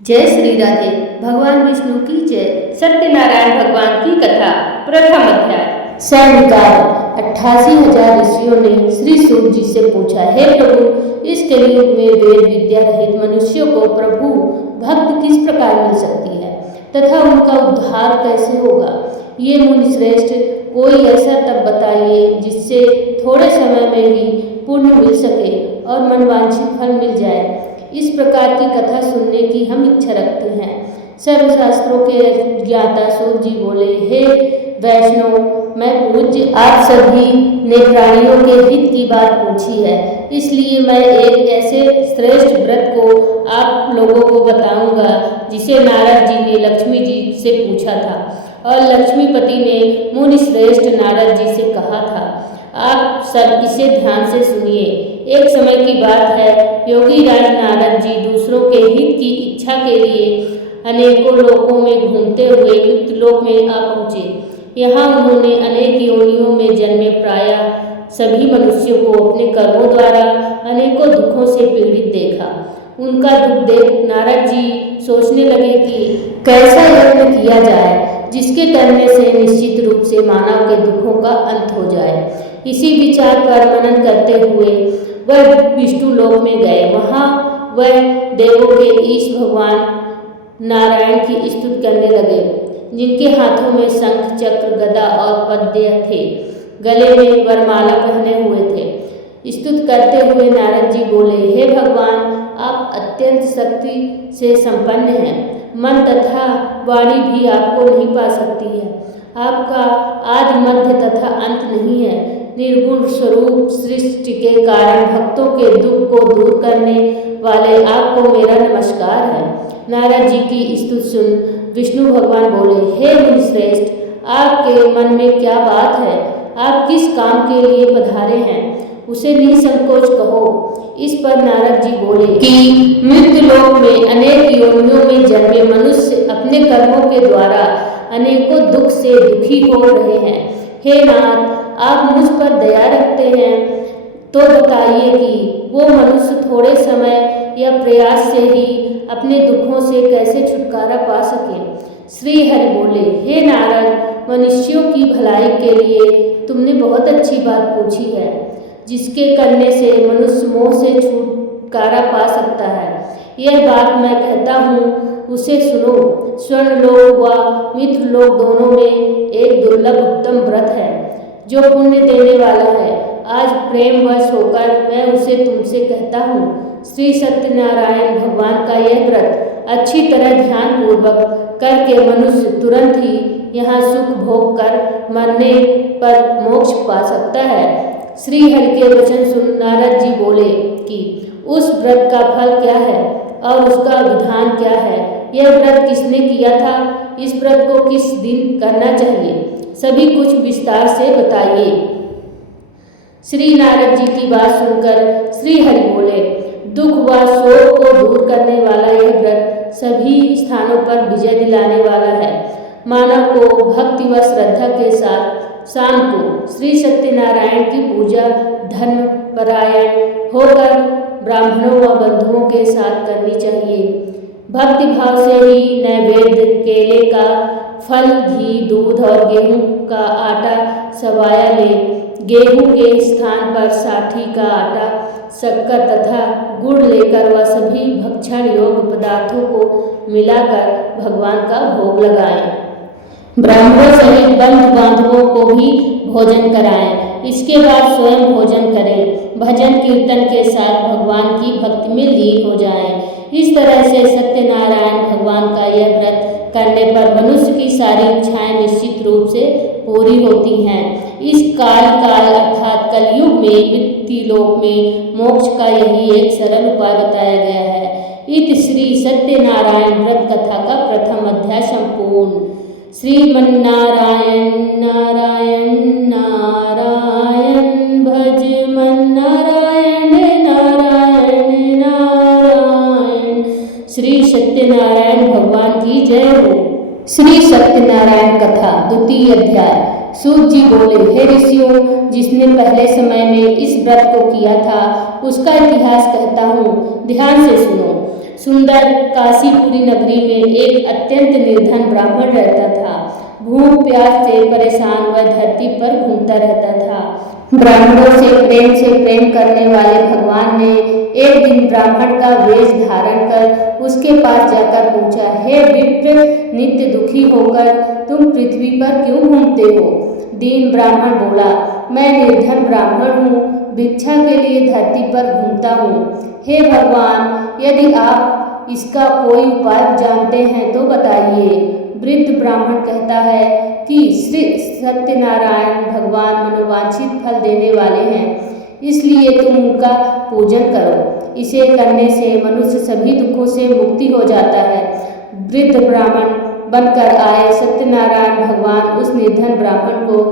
जय श्री राधे। भगवान विष्णु की जय। सत्यनारायण भगवान की कथा। प्रथम अध्याय। सैनिकाल 88,000 ऋषियों ने श्री सूत जी से पूछा, हे प्रभु, इस कलयुग में वेद विद्या रहित मनुष्यों को प्रभु भक्त किस प्रकार मिल सकती है तथा उनका उद्धार कैसे होगा? ये मुनि श्रेष्ठ, कोई ऐसा तप बताइए जिससे थोड़े समय में ही पुण्य मिल सके और मनवांछित फल मिल जाए। इस प्रकार की कथा सुनने की हम इच्छा रखते हैं। सर्वशास्त्रों के ज्ञाता सूत जी बोले, हे वैष्णव, मैं पूज्य आप सभी ने प्राणियों के हित की बात पूछी है, इसलिए मैं एक ऐसे श्रेष्ठ व्रत को आप लोगों को बताऊंगा जिसे नारद जी ने लक्ष्मी जी से पूछा था और लक्ष्मीपति ने मुनि श्रेष्ठ नारद जी से कहा था। आप सब इसे ध्यान से सुनिए। एक समय की बात है, योगी राज नारद जी दूसरों के हित की इच्छा के लिए अनेकों लोकों में घूमते हुए मृत्युलोक में आ पहुँचे। यहाँ उन्होंने अनेक योनियों में जन्मे प्रायः सभी मनुष्यों को अपने कर्मों द्वारा अनेकों दुखों से पीड़ित देखा। उनका दुख देख नारद जी सोचने लगे कि कैसा यत्न किया जाए जिसके करने से निश्चित रूप से मानव के दुखों का अंत हो जाए। इसी विचार पर मनन करते हुए वह विष्णु लोक में गए। वहाँ वह देवों के ईश भगवान नारायण की स्तुति करने लगे, जिनके हाथों में शंख चक्र गदा और पद्य थे, गले में वरमाला पहने हुए थे। स्तुति करते हुए नारद जी बोले, हे भगवान, आप अत्यंत शक्ति से संपन्न हैं। मन तथा वाणी भी आपको नहीं पा सकती है। आपका आदि मध्य तथा अंत नहीं है। निर्गुण स्वरूप सृष्टि के कारण भक्तों के दुख को दूर करने वाले आपको मेरा नमस्कार है। नारद जी की स्तुति सुन विष्णु भगवान बोले, हे मुनिश्रेष्ठ, आपके मन में क्या बात है? आप किस काम के लिए पधारे हैं, उसे निसंकोच कहो। इस पर नारद जी बोले कि मृत्युलोक में अनेक योनियों में जन्मे मनुष्य अपने कर्मों के द्वारा अनेकों दुख से दुखी हो रहे हैं। हे नाथ, आप मुझ पर दया रखते हैं तो बताइए कि वो मनुष्य थोड़े समय या प्रयास से ही अपने दुखों से कैसे छुटकारा पा सके। श्री हरि बोले, हे नारद, मनुष्यों की भलाई के लिए तुमने बहुत अच्छी बात पूछी है। जिसके करने से मनुष्य मोह से छुटकारा पा सकता है, यह बात मैं कहता हूँ, उसे सुनो। स्वर्णलोक व मित्रलोक दोनों में एक दुर्लभ उत्तम व्रत है जो पुण्य देने वाला है। आज प्रेमवश होकर मैं उसे तुमसे कहता हूँ। श्री सत्यनारायण भगवान का यह व्रत अच्छी तरह ध्यान पूर्वक करके मनुष्य तुरंत ही यहाँ सुख भोग कर मरने पर मोक्ष पा सकता है। श्री हरि के वचन सुन नारद जी बोले कि उस व्रत का फल क्या है और उसका विधान क्या है? यह व्रत किसने किया था? इस व्रत को किस दिन करना चाहिए? सभी कुछ विस्तार से बताइए। श्री नारद जी की बात सुनकर श्री हरि बोले, दुख व शोक को दूर करने वाला यह व्रत सभी स्थानों पर विजय दिलाने वाला है। मानव को भक्ति व श्रद्धा के साथ शाम को श्री सत्यनारायण की पूजा धर्म परायण होकर ब्राह्मणों व बंधुओं के साथ करनी चाहिए। भक्ति भाव से ही नैवेद्य केले का फल, घी, दूध और गेहूं का आटा सवाया ले। गेहूं के स्थान पर साठी का आटा, शक्कर तथा गुड़ लेकर वह सभी भक्षण योग्य पदार्थों को मिलाकर भगवान का भोग लगाएं। ब्राह्मणों सहित बंधु बांधवों को भी भोजन कराएं। इसके बाद स्वयं भोजन करें। भजन कीर्तन के साथ भगवान की भक्ति में लीन हो जाएं। इस तरह से सत्यनारायण भगवान का यह व्रत करने पर मनुष्य की सारी इच्छाएं निश्चित रूप से पूरी होती हैं। इस काल अर्थात कलयुग में मृत्युलोक में मोक्ष का यही एक सरल उपाय बताया गया है। इत श्री सत्यनारायण व्रत कथा का प्रथम अध्याय संपूर्ण। श्रीमन्नारायण नारायण नारायण भज मन नारायण नारायण नारायण। श्री सत्यनारायण भगवान की जय हो। श्री सत्यनारायण कथा द्वितीय अध्याय। सूत जी बोले, हे ऋषियों, जिसने पहले समय में इस व्रत को किया था उसका इतिहास कहता हूँ, ध्यान से सुनो। सुंदर काशीपुरी नगरी में एक अत्यंत निर्धन ब्राह्मण रहता था। भूख प्यास से परेशान वह धरती पर घूमता रहता था। ब्राह्मणों से प्रेम करने वाले भगवान ने एक दिन ब्राह्मण का वेश धारण कर उसके पास जाकर पूछा, हे विप्र, नित्य दुखी होकर तुम पृथ्वी पर क्यों घूमते हो? दीन ब्राह्मण बोला, मैं निर्धन ब्राह्मण हूँ, भिक्षा के लिए धरती पर घूमता हूँ। हे भगवान, यदि आप इसका कोई उपाय जानते हैं तो बताइए। वृद्ध ब्राह्मण कहता है कि श्री सत्यनारायण भगवान मनोवांछित फल देने वाले हैं, इसलिए तुम उनका पूजन करो। इसे करने से मनुष्य सभी दुखों से मुक्ति हो जाता है। वृद्ध ब्राह्मण बनकर आए सत्यनारायण भगवान उस निर्धन ब्राह्मण को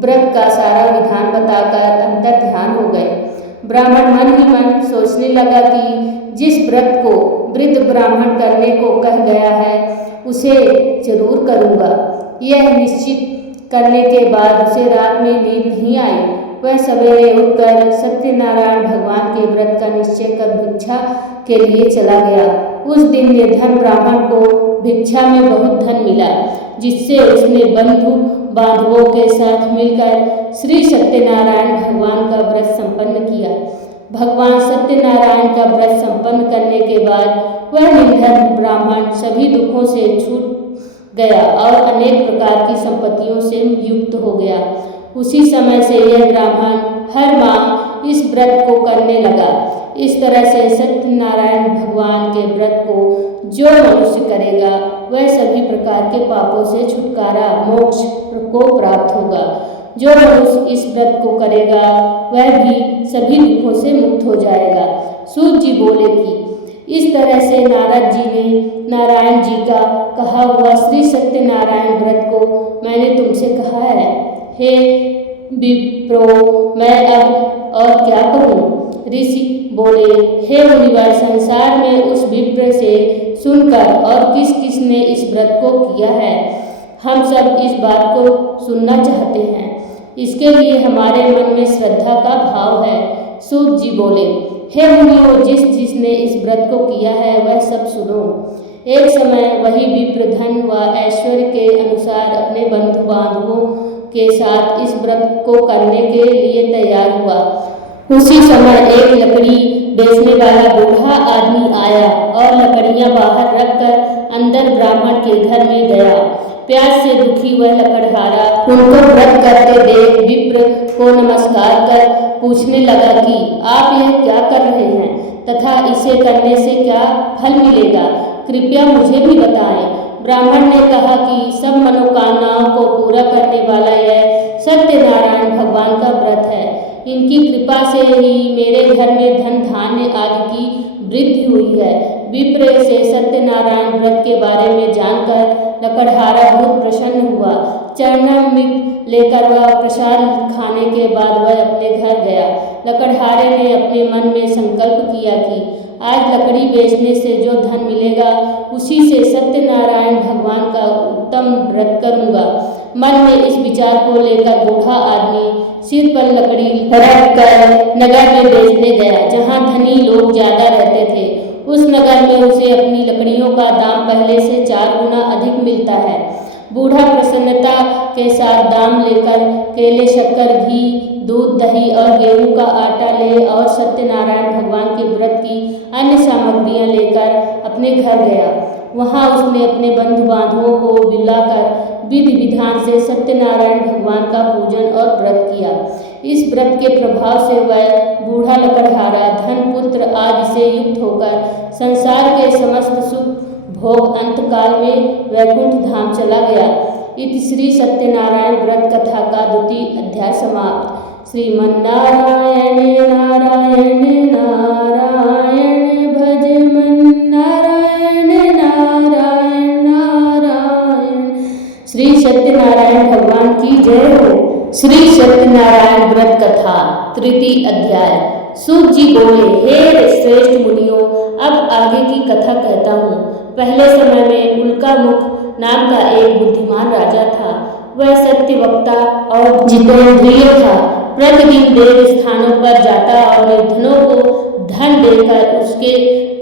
व्रत का सारा विधान बताकर अंतर ध्यान हो गए। ब्राह्मण मन ही मन सोचने लगा कि जिस व्रत को वृद्ध ब्राह्मण करने को कह गया है उसे जरूर करूँगा। यह निश्चित करने के बाद उसे रात में नींद नहीं आई। वह सवेरे उठकर सत्यनारायण भगवान के व्रत का निश्चय कर भिक्षा के लिए चला गया। उस दिन निर्धन ब्राह्मण को भिक्षा में बहुत धन मिला, जिससे उसने बंधु बांधवों के साथ मिलकर श्री सत्यनारायण भगवान का व्रत संपन्न किया। भगवान सत्यनारायण का व्रत संपन्न करने के बाद वह निर्धन ब्राह्मण सभी दुखों से छूट गया और अनेक प्रकार की संपत्तियों से युक्त हो गया। उसी समय से यह ब्राह्मण हर माह इस व्रत को करने लगा। इस तरह से सत्यनारायण भगवान के व्रत को जो मनुष्य करेगा वह सभी प्रकार के पापों से छुटकारा मोक्ष को प्राप्त होगा। जो मनुष्य इस व्रत को करेगा वह भी सभी दुखों से मुक्त हो जाएगा। सूत जी बोले कि इस तरह से नारद जी ने नारायण जी का कहा हुआ श्री सत्यनारायण व्रत को मैंने तुमसे कहा है। हे विप्रो, मैं अब और क्या कहूँ? ऋषि बोले, हे मुनिवर, संसार में उस विप्र से सुनकर और किस किस ने इस व्रत को किया है, हम सब इस बात को सुनना चाहते हैं। इसके लिए हमारे मन में श्रद्धा का भाव है। सूत जी बोले, हे मुनियों, जिसने इस व्रत को किया है वह सब सुनो। एक समय वही विप्र धन व ऐश्वर्य के अनुसार अपने बंधु बांधवों के साथ इस व्रत को करने के लिए तैयार हुआ। उसी समय एक लकड़ी बेचने वाला बूढ़ा आदमी आया और लकड़ियां बाहर रखकर अंदर ब्राह्मण के घर में गया। प्यास से दुखी वह लकड़हारा उनको व्रत करते देख विप्र को नमस्कार कर पूछने लगा कि आप यह क्या कर रहे हैं तथा इसे करने से क्या फल मिलेगा, कृपया मुझे भी बताएं। ब्राह्मण ने कहा कि सब मनोकामनाओं को पूरा करने वाला यह सत्यनारायण भगवान का व्रत है। इनकी कृपा से ही मेरे घर में धन धान्य आदि की वृद्धि हुई है। विप्र से सत्यनारायण व्रत के बारे में जानकर लकड़हारा बहुत प्रसन्न हुआ। चरणामृत लेकर वह प्रसाद खाने के बाद वह अपने घर गया। लकड़हारे ने अपने मन में संकल्प किया कि आज लकड़ी बेचने से जो धन मिलेगा उसी से सत्यनारायण भगवान का उत्तम व्रत करूंगा। मन में इस विचार को लेकर बूढ़ा आदमी सिर पर लकड़ी रख कर नगर में बेचने गया, जहाँ धनी लोग ज्यादा रहते थे। उस नगर में उसे अपनी लकड़ियों का दाम पहले से 4 गुना अधिक मिलता है। बूढ़ा प्रसन्नता के साथ दाम लेकर केले, शक्कर, घी, दूध, दही और गेहूं का आटा ले और सत्यनारायण भगवान के व्रत की अन्य सामग्रियां लेकर अपने घर गया। वहां उसने अपने बंधु बांधवों को बुलाकर विधि विधान से सत्यनारायण भगवान का पूजन और व्रत किया। इस व्रत के प्रभाव से वह बूढ़ा लकड़हारा धन, पुत्र आदि से युक्त होकर संसार के समस्त सुख भोग अंतकाल में वैकुंठ धाम चला गया। इति श्री सत्यनारायण व्रत कथा का 2वां अध्याय समाप्त। श्रीमन्नारायण नारायण नारायण भज मन नारायण नारायण नारायण। श्री सत्यनारायण भगवान की जय हो। श्री सत्यनारायण व्रत कथा 3 अध्याय। सूत जी बोले, हे श्रेष्ठ मुनियों, अब आगे की कथा कहता हूँ। पहले समय में उल्कामुख नाम का एक बुद्धिमान राजा था। वह सत्य वक्ता और जितेंद्रिय था। प्रतिदिन देव स्थानों पर जाता और निर्धनों को धन देकर उसके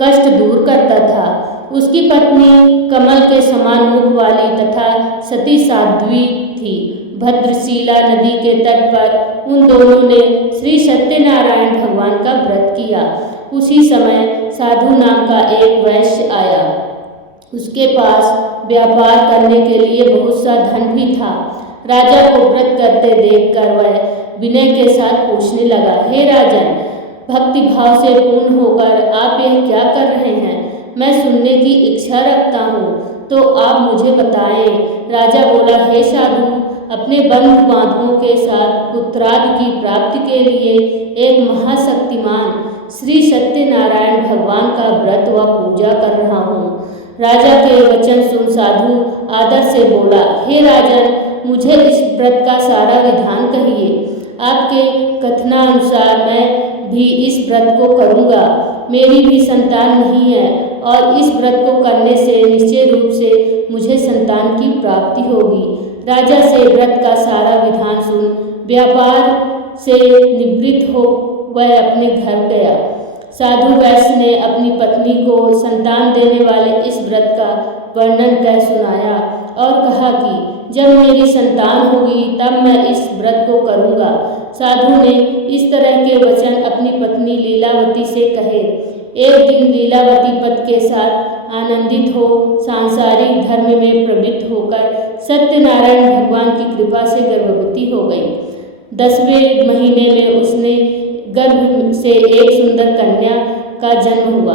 कष्ट दूर करता था। उसकी पत्नी कमल के समान मुख वाली तथा सती साध्वी थी। भद्रशिला नदी के तट पर उन दोनों ने श्री सत्यनारायण भगवान का व्रत किया। उसी समय साधु नाम का एक वैश्य आया। उसके पास व्यापार करने के लिए बहुत सा धन भी था। राजा को व्रत करते देखकर वह विनय के साथ पूछने लगा, हे राजन, भक्ति भाव से पूर्ण होकर आप यह क्या कर रहे हैं? मैं सुनने की इच्छा रखता हूँ, तो आप मुझे बताएं। राजा बोला, हे साधु, अपने बंधु बांधवों के साथ पुत्रादि की प्राप्ति के लिए एक महाशक्तिमान श्री सत्यनारायण भगवान का व्रत व पूजा कर रहा हूँ। राजा के वचन सुन साधु आदर से बोला, हे राजन, मुझे इस व्रत का सारा विधान कहिए। आपके कथनानुसार मैं भी इस व्रत को करूँगा। मेरी भी संतान नहीं है और इस व्रत को करने से निश्चय रूप से मुझे संतान की प्राप्ति होगी। राजा से व्रत का सारा विधान सुन व्यापार से निवृत्त हो वह अपने घर गया। साधु वैश्य ने अपनी पत्नी को संतान देने वाले इस व्रत का वर्णन कर सुनाया और कहा कि जब मेरी संतान होगी तब मैं इस व्रत को करूँगा। साधु ने इस तरह के वचन अपनी पत्नी लीलावती से कहे। एक दिन लीलावती पति के साथ आनंदित हो सांसारिक धर्म में प्रवृत्त होकर सत्यनारायण भगवान की कृपा से गर्भवती हो गई। 10वें महीने में उसने गर्भ से एक सुंदर कन्या का जन्म हुआ।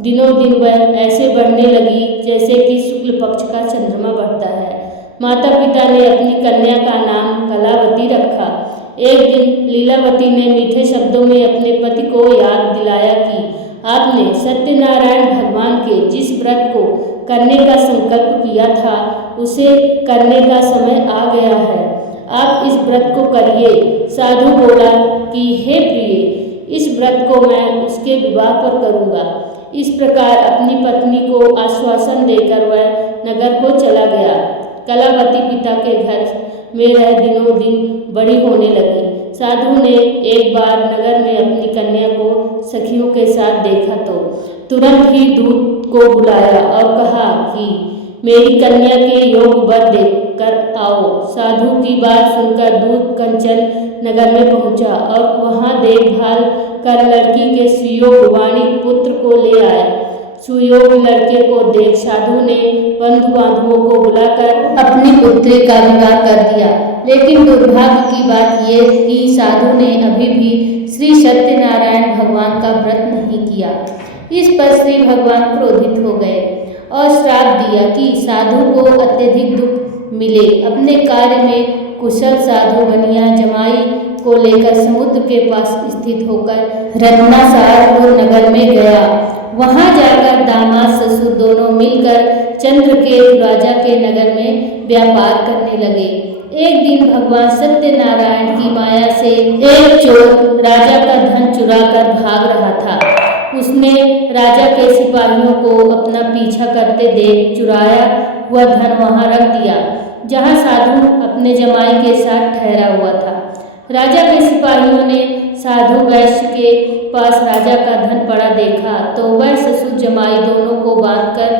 दिनों दिन वह ऐसे बढ़ने लगी जैसे कि शुक्ल पक्ष का चंद्रमा बढ़ता है। माता पिता ने अपनी कन्या का नाम कलावती रखा। एक दिन लीलावती ने मीठे शब्दों में अपने पति को याद दिलाया कि आपने सत्यनारायण भगवान के जिस व्रत को करने का संकल्प किया था उसे करने का समय आ गया है। आप इस व्रत को करिए। साधु बोला कि हे प्रिय, इस व्रत को मैं उसके विवाह पर करूँगा। इस प्रकार अपनी पत्नी को आश्वासन देकर वह नगर को चला गया। कलावती पिता के घर में रह दिनों दिन बड़ी होने लगी। साधु ने एक बार नगर में अपनी कन्या को सखियों के साथ देखा तो तुरंत ही दूत को बुलाया और कहा कि मेरी कन्या के योग वर देखकर आओ। साधु की बात सुनकर दूत कंचन नगर में पहुंचा और वहां देखभाल कर लड़की के सुयोग वाणी पुत्र को ले आया। सुयोग लड़के को देख साधु ने बंधु बांधवों को बुलाकर अपनी पुत्री का विवाह कर दिया। लेकिन दुर्भाग्य की बात यह कि साधु ने अभी भी श्री सत्यनारायण भगवान का व्रत नहीं किया। इस पर श्री भगवान क्रोधित हो गए और श्राप दिया कि साधु को अत्यधिक दुख मिले। अपने कार्य में कुशल साधु बनिया जमाई को लेकर समुद्र के पास स्थित होकर रत्नासारपुर नगर में गया। वहां जाकर दामाद ससुर दोनों मिलकर चंद्रकेतु राजा के नगर में व्यापार करने लगे। एक दिन भगवान सत्यनारायण की माया से एक चोर राजा का धन चुराकर भाग रहा था। उसने राजा के सिपाहियों को अपना पीछा करते देख चुराया हुआ धन वहां रख दिया जहां साधु अपने जमाई के साथ ठहरा हुआ था। राजा के सिपाहियों ने साधु वैश्य के पास राजा का धन पड़ा देखा तो वह ससुर जमाई दोनों को बांधकर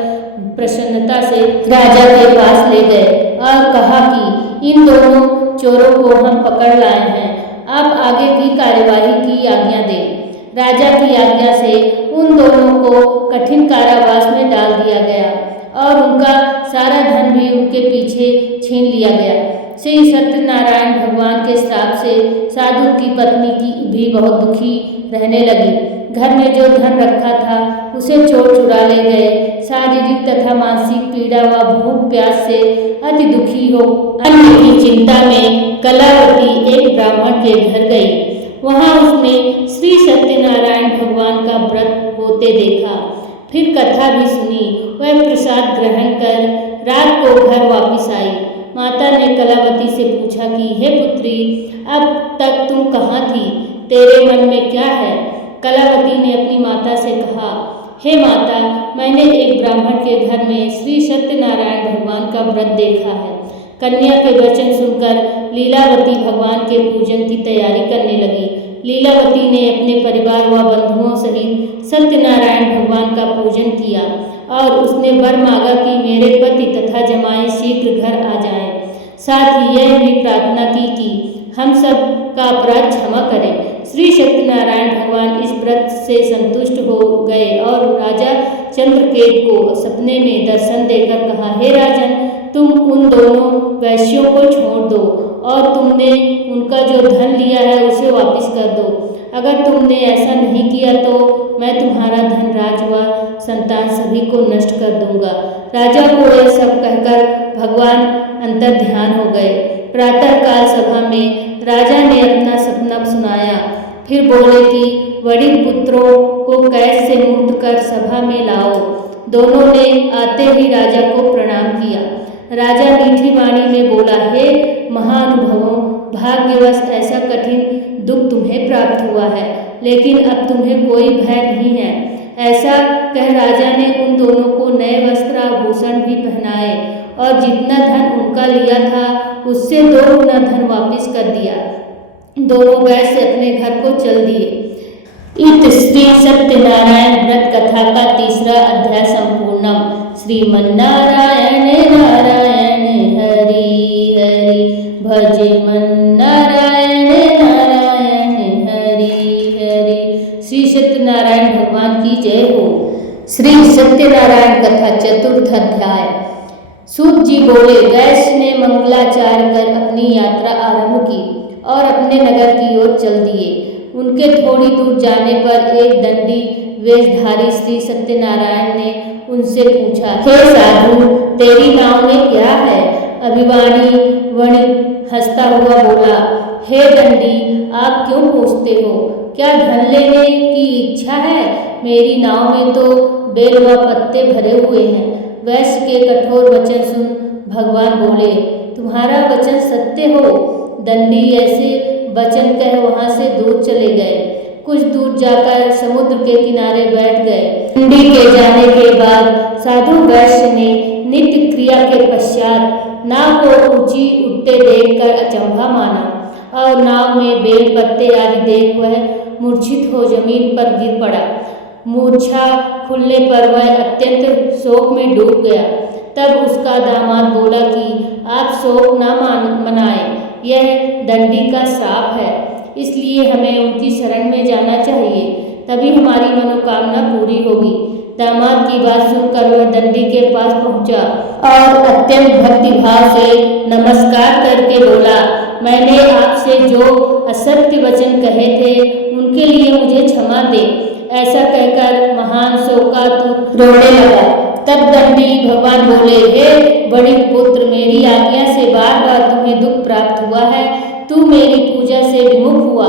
प्रसन्नता से राजा के पास ले गए और कहा कि इन दोनों चोरों को हम पकड़ लाए हैं, आप आगे की कार्यवाही की आज्ञा दें। राजा की आज्ञा से उन दोनों को कठिन कारावास में डाल दिया गया और उनका सारा धन भी उनके पीछे छीन लिया गया। श्री सत्यनारायण भगवान के श्राप से साधु की पत्नी की भी बहुत दुखी रहने लगी। घर में जो धन रखा था उसे चोर चुरा ले गए। शारीरिक तथा मानसिक पीड़ा व भूख प्यास से अति दुखी हो अन्न की चिंता में कलावती एक ब्राह्मण के घर गई। वहां उसने श्री सत्यनारायण भगवान का व्रत होते देखा। फिर कथा भी सुनी। वह प्रसाद ग्रहण कर रात को घर वापस आई। माता ने कलावती से पूछा कि हे पुत्री, अब तक तुम कहाँ थी? तेरे मन में क्या है? कलावती ने अपनी माता से कहा, हे माता, मैंने एक ब्राह्मण के घर में श्री सत्यनारायण भगवान का व्रत देखा है। कन्या के वचन सुनकर लीलावती भगवान के पूजन की तैयारी करने लगी। लीलावती ने अपने परिवार व बंधुओं सहित सत्यनारायण भगवान का पूजन किया और उसने वर मांगा कि मेरे पति तथा जमाई शीघ्र घर आ जाएं। साथ ही यह भी प्रार्थना की कि हम सब का अपराध क्षमा करें। श्री सत्यनारायण भगवान इस व्रत से संतुष्ट हो गए और राजा चंद्रकेत को सपने में दर्शन देकर कहा, हे राजन, तुम उन दोनों वैश्यों को छोड़ दो और तुमने उनका जो धन लिया है उसे वापस कर दो। अगर तुमने ऐसा नहीं किया तो मैं तुम्हारा धन, राज व संतान सभी को नष्ट कर दूंगा। राजा को यह सब कहकर भगवान अंतर ध्यान हो गए। प्रातःकाल सभा में राजा ने अपना सपना सुनाया। फिर बोले कि बड़ी पुत्रों को कैद से मुक्त कर सभा में लाओ। दोनों ने आते ही राजा को प्रणाम किया। राजा मीठी वाणी में बोला, हे महानुभवों, भाग्यवश ऐसा कठिन दुख तुम्हें प्राप्त हुआ है, लेकिन अब तुम्हें कोई भय नहीं है। ऐसा कह राजा ने उन दोनों को नए वस्त्र आभूषण भी पहनाए और जितना धन उनका लिया था उससे 2 गुना धन वापस कर दिया। दोनों गए से अपने घर को चल दिए। इत श्री सत्यनारायण व्रत कथा का 3रा अध्याय संपूर्णम। श्रीमन्नारायण नारायण हरि हरि, भजे मन नारायण नारायण हरि हरि। श्री सत्यनारायण भगवान की जय हो। श्री सत्यनारायण कथा 4th अध्याय। सूत जी बोले, वैश्य ने मंगलाचार कर अपनी यात्रा आरंभ की और अपने नगर की ओर चल दिए। उनके थोड़ी दूर जाने पर एक दंडी वेशधारी श्री सत्यनारायण ने उनसे पूछा, हे साधु, तेरी नाव में क्या है? अभिमानी वणिक हंसता हुआ बोला, हे दंडी, आप क्यों पूछते हो? क्या धन लेने की इच्छा है? मेरी नाव में तो बेल व पत्ते भरे हुए हैं। वैश्य के कठोर वचन सुन भगवान बोले, तुम्हारा वचन सत्य हो। दंडी ऐसे वचन कह वहां से दूर चले गए। कुछ दूर जाकर समुद्र के किनारे बैठ गए। दंडी के जाने के बाद साधु वैश्य ने नित्य क्रिया के पश्चात नाव को ऊंची उठते देखकर अचंभा माना और नाव में बेल पत्ते आदि देख वह मूर्छित हो जमीन पर गिर पड़ा। मूर्छा खुलने पर वह अत्यंत शोक में डूब गया। तब उसका दामाद बोला कि आप शोक न मनाएं, यह दंडी का श्राप है, इसलिए हमें उनकी शरण में जाना चाहिए, तभी हमारी मनोकामना पूरी होगी। दामाद की बात सुनकर वह दंडी के पास पहुंचा और अत्यंत भक्तिभाव से नमस्कार करके बोला, मैंने आपसे जो असत्य वचन कहे थे उनके लिए मुझे क्षमा दे। ऐसा कहकर महान शोकातुर रोने लगा। तब दंडी भगवान बोले, हे बड़ी पुत्र, मेरी आज्ञा से बार बार तुम्हें दुख प्राप्त हुआ है, तू मेरी पूजा से विमुख हुआ।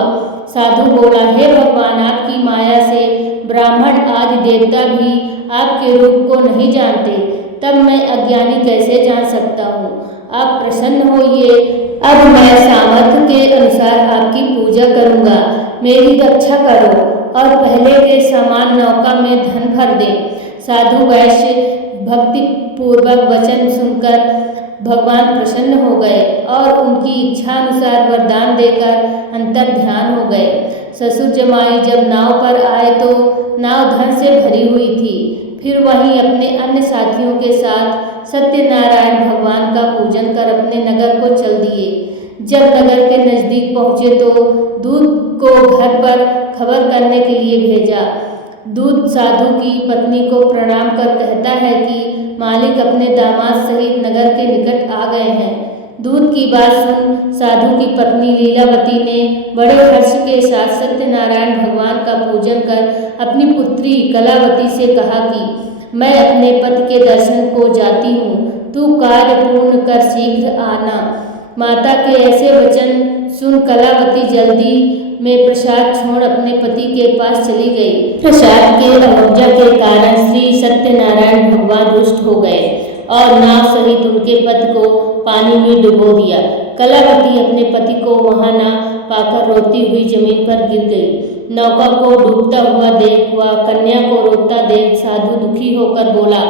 साधु बोला, हे भगवान, आपकी माया से ब्राह्मण आदि देवता भी आपके रूप को नहीं जानते, तब मैं अज्ञानी कैसे जान सकता हूँ? आप प्रसन्न होइए, अब मैं सामर्थ्य के अनुसार आपकी पूजा करूँगा। मेरी रक्षा करो और पहले के समान नौका में धन भर दे। साधु वैश्य भक्ति पूर्वक वचन सुनकर भगवान प्रसन्न हो गए और उनकी इच्छा अनुसार वरदान देकर अंतर ध्यान हो गए। ससुर जमाई जब नाव पर आए तो नाव धन से भरी हुई थी। फिर वहीं अपने अन्य साथियों के साथ सत्यनारायण भगवान का पूजन कर अपने नगर को चल दिए। जब नगर के नजदीक पहुँचे तो दूत को घर पर खबर करने के लिए भेजा। दूत साधु की पत्नी को प्रणाम कर कहता है कि मालिक अपने दामाद सहित नगर के निकट आ गए हैं। दूत की बात सुन साधु की पत्नी लीलावती ने बड़े हर्ष के साथ सत्यनारायण भगवान का पूजन कर अपनी पुत्री कलावती से कहा कि मैं अपने पति के दर्शन को जाती हूँ, तू कार्य पूर्ण कर शीघ्र आना। माता के ऐसे वचन सुन कलावती जल्दी में प्रसाद छोड़ अपने पति के पास चली गई। प्रसाद के अवज्ञा के कारण श्री सत्यनारायण भगवान रुष्ट हो गए और नाव सहित उनके पति को पानी में डुबो दिया। कलावती अपने पति को वहां न पाकर रोती हुई जमीन पर गिर गई। नौका को डूबता हुआ देख व कन्या को रोता देख साधु दुखी होकर बोला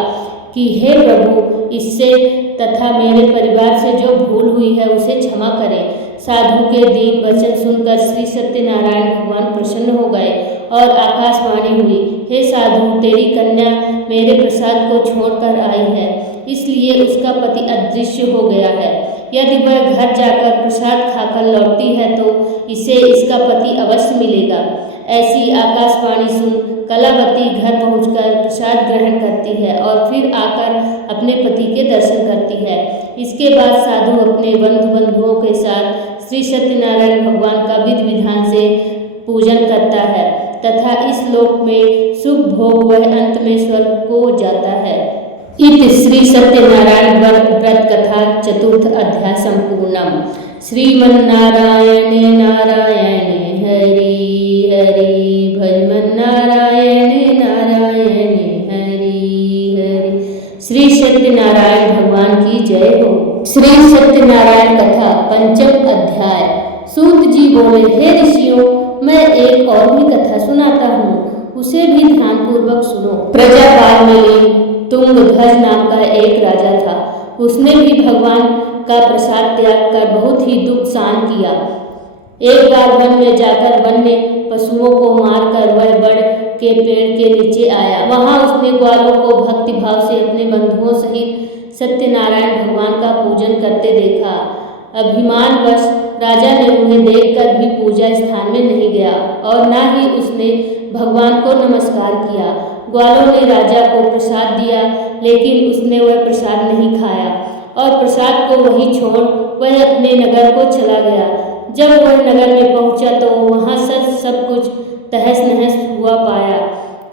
कि हे प्रभु, इससे तथा मेरे परिवार से जो भूल हुई है उसे क्षमा करें। साधु के दीन वचन सुनकर श्री सत्यनारायण भगवान प्रसन्न हो गए और आकाशवाणी हुई, हे साधु, तेरी कन्या मेरे प्रसाद को छोड़कर आई है, इसलिए उसका पति अदृश्य हो गया है। यदि वह घर जाकर प्रसाद खाकर लौटती है तो इसे इसका पति अवश्य मिलेगा। ऐसी आकाशवाणी सुन कलावती घर पहुंचकर प्रसाद ग्रहण करती है और फिर आकर अपने पति के दर्शन करती है। इसके बाद साधु अपने बंधुओं के साथ श्री सत्यनारायण भगवान का विधि विधान से पूजन करता है तथा इस लोक में सुख भोग वह अंत में स्वर्ग को जाता है। इत श्री सत्यनारायण व्रत कथा चतुर्थ अध्याय संपूर्णम। श्रीमन्नारायणे नारायणे हरि हरि भजमन्नारायणे नारायणे हरि हरि। श्री सत्यनारायण भगवान की जय हो। श्री सत्यनारायण कथा पंचम अध्याय। सूत जी बोले, हे ऋषियों, मैं एक और भी कथा सुनाता हूँ, उसे भी ध्यानपूर्वक सुनो। प्रजापाल में तुंगध्वज नाम का एक राजा था। उसने भी भगवान का प्रसाद त्याग कर बहुत ही दुख सहन किया। एक बार वन में जाकर वन्य पशुओं को मारकर वह बड़ के पेड़ के नीचे आया। वहां उसने ग्वालों को भक्तिभाव से अपने बंधुओं सहित सत्यनारायण भगवान का पूजन करते देखा। अभिमानवश राजा ने उन्हें देखकर भी पूजा स्थान में नहीं गया और न ही उसने भगवान को नमस्कार किया। ग्वालों ने राजा को प्रसाद दिया, लेकिन उसने वह प्रसाद नहीं खाया और प्रसाद को वहीं छोड़ वह अपने नगर को चला गया। जब वह नगर में पहुंचा तो वहां सब कुछ तहस नहस हुआ पाया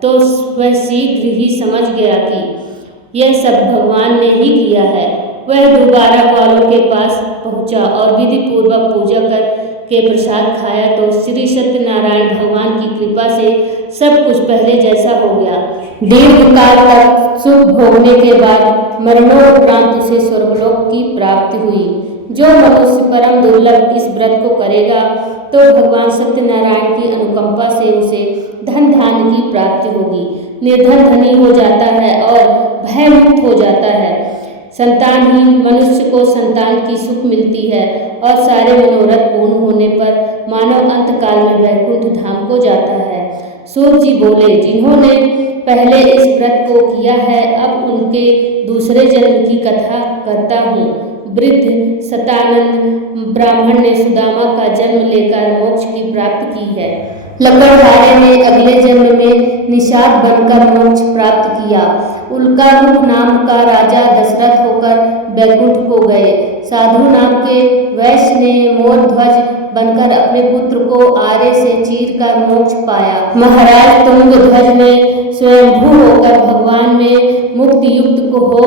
तो वह शीघ्र ही समझ गया कि यह सब भगवान ने ही किया है। वह दोबारा ग्वालों के पास पहुंचा और विधि पूर्वक पूजा कर के प्रसाद खाया तो श्री सत्यनारायण भगवान की कृपा से सब कुछ पहले जैसा हो गया। दीर्घकाल तक सुख भोगने के बाद मरणोपरांत उसे स्वर्गलोक की प्राप्ति हुई। जो मनुष्य परम दुर्लभ इस व्रत को करेगा तो भगवान सत्यनारायण की अनुकंपा से उसे धन धान्य की प्राप्ति होगी। निर्धन धनी हो जाता है और भयमुक्त हो जाता है। संतानहीन मनुष्य को संतान की सुख मिलती है और सारे मनोरथ पूर्ण होने पर मानव अंतकाल में वैकुंठ धाम को जाता है। सूत जी बोले, जिन्होंने पहले इस व्रत को किया है, अब उनके दूसरे जन्म की कथा करता हूँ। वृद्ध शतानंद ब्राह्मण ने सुदामा का जन्म लेकर मोक्ष की प्राप्ति की है। लकड़हारे ने अगले जन्म में निषाद बनकर मोक्ष प्राप्त किया। उल्का रूप नाम का राजा दशरथ होकर वैकुंठ को गए। साधु नाम के वैश्य ने मोरध्वज बनकर अपने पुत्र को आरे से चीर कर मोक्ष पाया। महाराज तुंगध्वज ने स्वयंभू होकर भगवान में मुक्ति युक्त को हो